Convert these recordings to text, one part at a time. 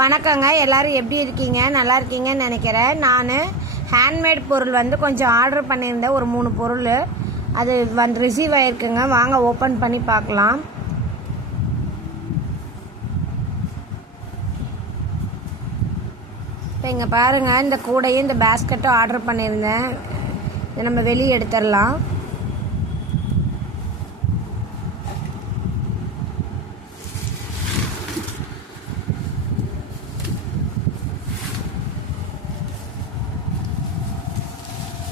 வணக்கங்க. எல்லோரும் எப்படி இருக்கீங்க? நல்லா இருக்கீங்கன்னு நினைக்கிறேன். நான் ஹேண்ட்மேட் பொருள் கொஞ்சம் ஆர்டர் பண்ணியிருந்தேன். ஒரு 3 பொருள் அது ரிசீவ் ஆகிருக்குங்க. வாங்க ஓப்பன் பண்ணி பார்க்கலாம். இப்போ இங்கே பாருங்கள், இந்த கூடையும் இந்த பேஸ்கெட்டும் ஆர்டர் பண்ணியிருந்தேன். இதை நம்ம வெளியே எடுத்துடலாம்.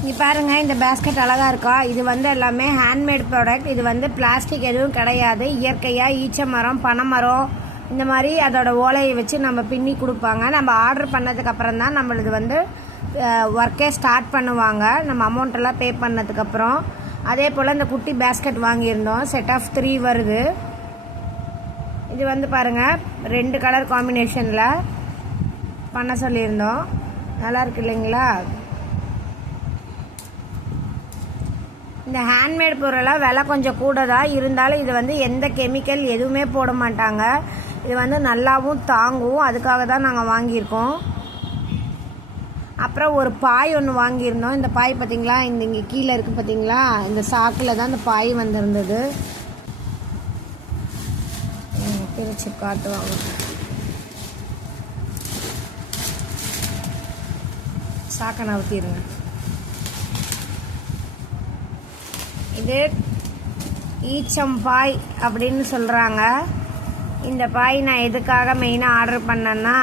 இங்கே பாருங்கள், இந்த பேஸ்கெட் அழகாக இருக்கா? இது எல்லாமே ஹேண்ட்மேட் ப்ராடக்ட். இது பிளாஸ்டிக் எதுவும் கிடையாது. இயற்கையாக ஈச்ச மரம், பனைமரம் இந்த மாதிரி அதோட ஓலையை வச்சு நம்ம பின்னி கொடுப்பாங்க. நம்ம ஆர்டர் பண்ணதுக்கப்புறம் தான் நம்மளுக்கு ஒர்க்கே ஸ்டார்ட் பண்ணுவாங்க. நம்ம அமௌண்ட்டெல்லாம் பே பண்ணதுக்கப்புறம். அதே போல் இந்த குட்டி பேஸ்கெட் வாங்கியிருந்தோம். செட் ஆஃப் 3 வருது. இது பாருங்கள், 2 கலர் காம்பினேஷனில் பண்ண சொல்லியிருந்தோம். நல்லா இருக்கு இல்லைங்களா? இந்த ஹேண்ட்மேட் பொருளாக விலை கொஞ்சம் கூட தான் இருந்தாலும் இது எந்த கெமிக்கல் எதுவுமே போட மாட்டாங்க. இது நல்லாவும் தாங்கும். அதுக்காக தான் நாங்கள் வாங்கியிருக்கோம். அப்புறம் ஒரு பாய் ஒன்று வாங்கியிருந்தோம். இந்த பாய் பார்த்திங்களா, இங்கே கீழே இருக்குது பார்த்திங்களா? இந்த சாக்கில் தான் இந்த பாய் வந்திருந்தது. பிரித்து காட்டுவாங்க. சாக்கை நவுத்திடுங்க. இது ஈச்சம்பாய் அப்படின்னு சொல்கிறாங்க. இந்த பாய் நான் எதுக்காக மெயினாக ஆர்டர் பண்ணேன்னா,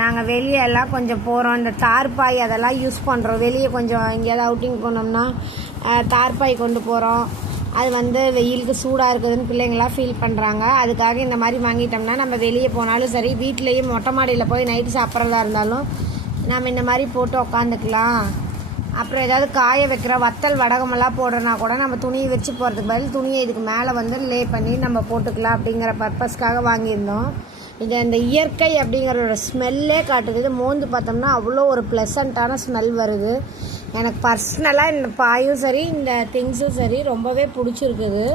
நாங்கள் வெளியெல்லாம் கொஞ்சம் போகிறோம். இந்த தார்பாய் அதெல்லாம் யூஸ் பண்ணுறோம். வெளியே கொஞ்சம் எங்கேயாவது அவுட்டிங் போனோம்னா தார்பாய் கொண்டு போகிறோம். அது வெயிலுக்கு சூடாக இருக்குதுன்னு பிள்ளைங்களாம் ஃபீல் பண்ணுறாங்க. அதுக்காக இந்த மாதிரி வாங்கிட்டோம்னா நம்ம வெளியே போனாலும் சரி, வீட்லேயும் மொட்டை மாடியில் போய் நைட்டு சாப்பிட்றதா இருந்தாலும் நம்ம இந்த மாதிரி போட்டு உக்காந்துக்கலாம். அப்புறம் ஏதாவது காய வைக்கிற வத்தல் வடகமெல்லாம் போடுறனா கூட நம்ம துணியை வச்சு போகிறதுக்கு பதில் துணியை இதுக்கு மேலே லே பண்ணி நம்ம போட்டுக்கலாம் அப்படிங்கிற பர்பஸ்க்காக வாங்கியிருந்தோம். இந்த இயற்கை அப்படிங்கிற ஸ்மெல்லே காட்டுது. இது மோந்து பார்த்தோம்னா அவ்வளோ ஒரு ப்ளசண்ட்டான ஸ்மெல் வருது. எனக்கு பர்சனலாக இந்த பாயும் சரி, இந்த திங்ஸும் சரி ரொம்பவே பிடிச்சிருக்குது.